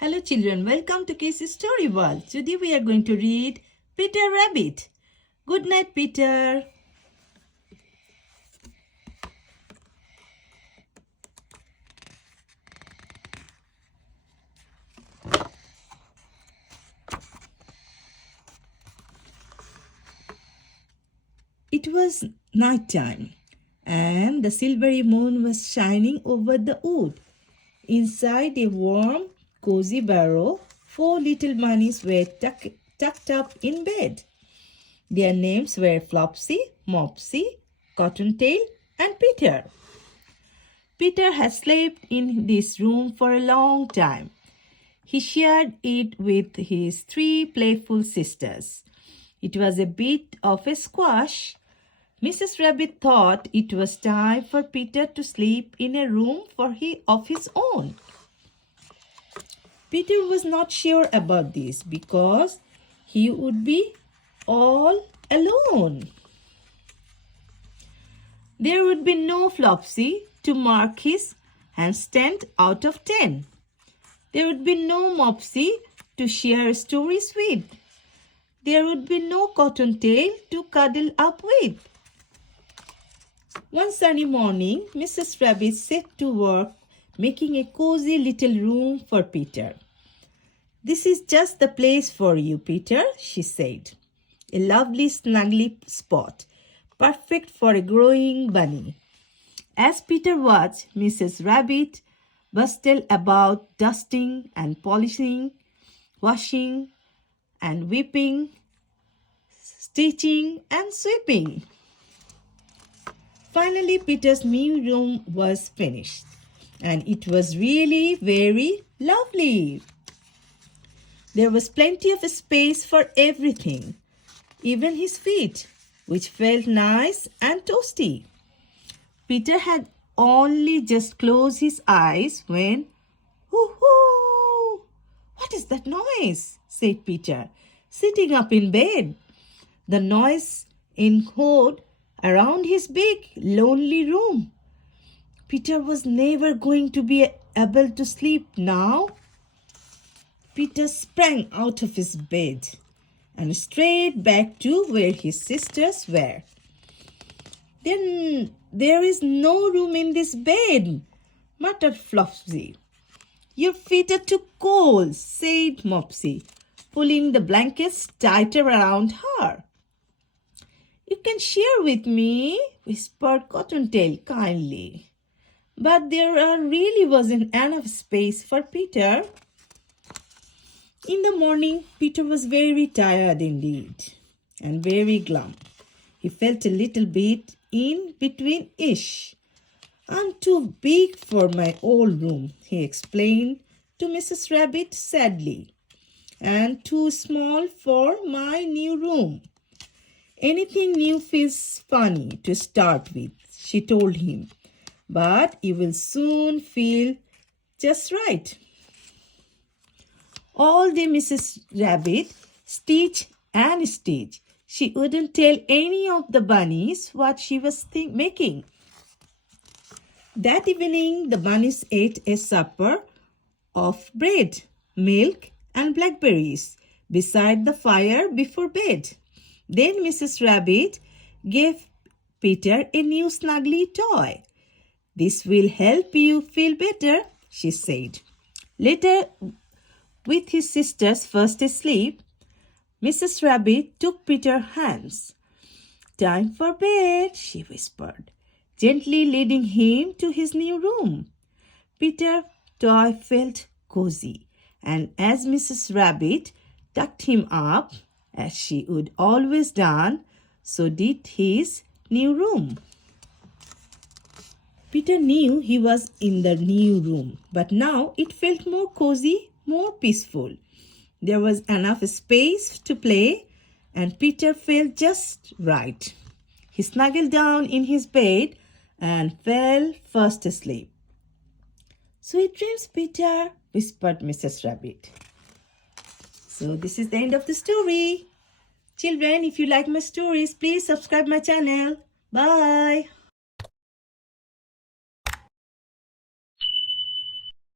Hello children, welcome to Casey's Story World. Today we are going to read Peter Rabbit. Good night, Peter. It was night time and the silvery moon was shining over the wood. Inside a warm, cozy burrow, 4 little bunnies were tucked up in bed. Their names were Flopsy, Mopsy, Cottontail, and Peter. Peter had slept in this room for a long time. He shared it with his 3 playful sisters. It was a bit of a squash. Mrs. Rabbit thought it was time for Peter to sleep in a room of his own. Peter was not sure about this because he would be all alone. There would be no Flopsy to mark his handstand out of 10. There would be no Mopsy to share stories with. There would be no Cottontail to cuddle up with. One sunny morning, Mrs. Rabbit set to work making a cozy little room for Peter. "This is just the place for you, Peter," she said. "A lovely snuggly spot, perfect for a growing bunny." As Peter watched Mrs. Rabbit bustle about dusting and polishing, washing and whipping, stitching and sweeping. Finally, Peter's new room was finished, and it was really very lovely. There was plenty of space for everything, even his feet, which felt nice and toasty. Peter had only just closed his eyes when, "Hoo-hoo! What is that noise?" said Peter, sitting up in bed. The noise echoed around his big, lonely room. Peter was never going to be able to sleep now. Peter sprang out of his bed and straight back to where his sisters were. "Then there is no room in this bed," muttered Flopsy. "Your feet are too cold," said Mopsy, pulling the blankets tighter around her. "You can share with me," whispered Cottontail kindly. But there really wasn't enough space for Peter. In the morning, Peter was very tired indeed and very glum. He felt a little bit in between-ish. "I'm too big for my old room," he explained to Mrs. Rabbit sadly, "and too small for my new room." "Anything new feels funny to start with," she told him, "but you will soon feel just right." All day Mrs. Rabbit stitched and stitched. She wouldn't tell any of the bunnies what she was making. That evening, the bunnies ate a supper of bread, milk, and blackberries beside the fire before bed. Then Mrs. Rabbit gave Peter a new snuggly toy. "This will help you feel better," she said. Later, with his sisters fast asleep, Mrs. Rabbit took Peter's hands. "Time for bed," she whispered, gently leading him to his new room. Peter's toy felt cozy, and as Mrs. Rabbit tucked him up, as she would always done, so did his new room. Peter knew he was in the new room, but now it felt more cozy, more peaceful. There was enough space to play, and Peter felt just right. He snuggled down in his bed and fell fast asleep. "Sweet dreams, Peter," whispered Mrs. Rabbit. So this is the end of the story. Children, if you like my stories, please subscribe my channel. Bye.